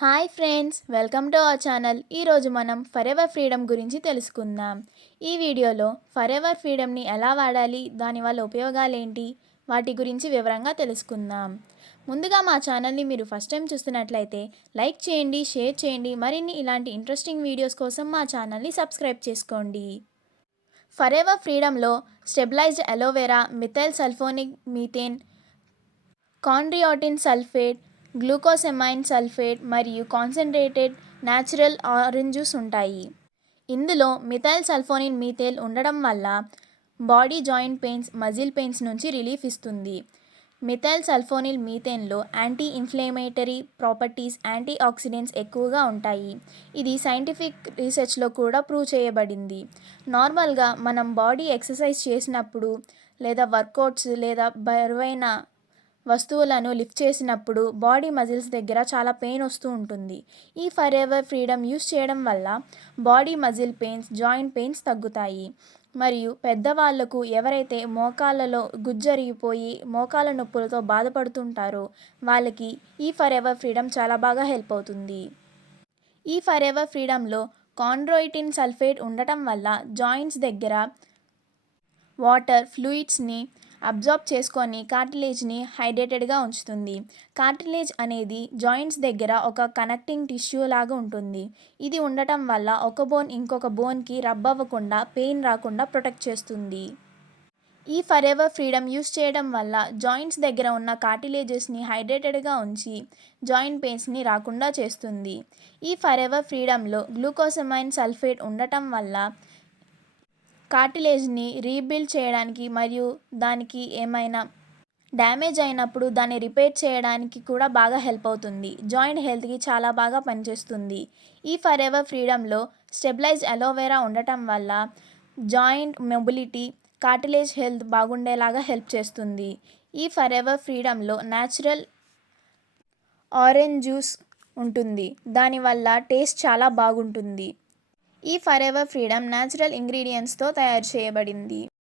Hi friends, welcome to our channel. ఈరోజు మనం forever freedom గురించి తెలుసుకుందాం. ఈ వీడియోలో ఫరెవర్ ఫ్రీడమ్ని ఎలా వాడాలి, దానివల్ల ఉపయోగాలేంటి, వాటి గురించి వివరంగా తెలుసుకుందాం. ముందుగా మా ఛానల్ని మీరు ఫస్ట్ టైం చూస్తున్నట్లయితే లైక్ చేయండి, షేర్ చేయండి. మరిన్ని ఇలాంటి ఇంట్రెస్టింగ్ వీడియోస్ కోసం మా ఛానల్ని సబ్స్క్రైబ్ చేసుకోండి. ఫరెవర్ ఫ్రీడమ్లో stabilised aloe vera, methyl sulphonic methane, chondroitin sulphate, glucosamine sulphate మరియు కాన్సన్ట్రేటెడ్ న్యాచురల్ ఆరెంజ్ జ్యూస్ ఉంటాయి. ఇందులో మిథైల్ సల్ఫోనిన్ మీథేల్ ఉండడం వల్ల body joint pains, muscle pains నుంచి రిలీఫ్ ఇస్తుంది. మిథైల్ సల్ఫోనిల్ మీథేన్లో anti inflammatory properties, anti oxidants ఎక్కువగా ఉంటాయి. ఇది సైంటిఫిక్ రీసెర్చ్లో కూడా ప్రూవ్ చేయబడింది. నార్మల్గా మనం బాడీ ఎక్సర్సైజ్ చేసినప్పుడు లేదా వర్కౌట్స్ లేదా బరువైన వస్తువులను లిఫ్ట్ చేసినప్పుడు బాడీ మజిల్స్ దగ్గర చాలా పెయిన్ వస్తూ ఉంటుంది. ఈ ఫరెవర్ ఫ్రీడమ్ యూస్ చేయడం వల్ల body muscle pains, joint pains తగ్గుతాయి. మరియు పెద్దవాళ్లకు ఎవరైతే మోకాళ్ళలో గుజ్జరిగిపోయి మోకాళ్ళ నొప్పులతో బాధపడుతుంటారో వాళ్ళకి ఈ ఫరెవర్ ఫ్రీడమ్ చాలా బాగా హెల్ప్ అవుతుంది. ఈ ఫరెవర్ ఫ్రీడమ్లో కాండ్రోయిటిన్ సల్ఫేట్ ఉండటం వల్ల జాయింట్స్ దగ్గర వాటర్ ఫ్లూయిడ్స్ని అబ్జార్బ్ చేసుకొని కార్టిలేజ్ని హైడ్రేటెడ్గా ఉంచుతుంది. కార్టిలేజ్ అనేది జాయింట్స్ దగ్గర ఒక కనెక్టింగ్ టిష్యూ లాగా ఉంటుంది. ఇది ఉండటం వల్ల ఒక బోన్ ఇంకొక బోన్కి రబ్ అవ్వకుండా, పెయిన్ రాకుండా ప్రొటెక్ట్ చేస్తుంది. ఈ ఫరెవర్ ఫ్రీడమ్ యూస్ చేయడం వల్ల జాయింట్స్ దగ్గర ఉన్న కార్టిలేజెస్ని హైడ్రేటెడ్గా ఉంచి జాయింట్ పెయిన్స్ని రాకుండా చేస్తుంది. ఈ ఫరెవర్ ఫ్రీడమ్లో గ్లూకోసమైన్ సల్ఫేట్ ఉండటం వల్ల కార్టిలేజ్ని రీబిల్డ్ చేయడానికి మరియు దానికి ఏమైనా డ్యామేజ్ అయినప్పుడు దాన్ని రిపేర్ చేయడానికి కూడా బాగా హెల్ప్ అవుతుంది. జాయింట్ హెల్త్కి చాలా బాగా పనిచేస్తుంది. ఈ ఫరెవర్ ఫ్రీడమ్లో స్టెబిలైజ్డ్ అలోవెరా ఉండటం వల్ల జాయింట్ మొబిలిటీ, కార్టిలేజ్ హెల్త్ బాగుండేలాగా హెల్ప్ చేస్తుంది. ఈ ఫరెవర్ ఫ్రీడమ్లో న్యాచురల్ ఆరెంజ్ జ్యూస్ ఉంటుంది. దానివల్ల టేస్ట్ చాలా బాగుంటుంది. ఈ ఫరెవర్ ఫ్రీడమ్ న్యాచురల్ ఇంగ్రీడియంట్స్తో తయారు చేయబడింది.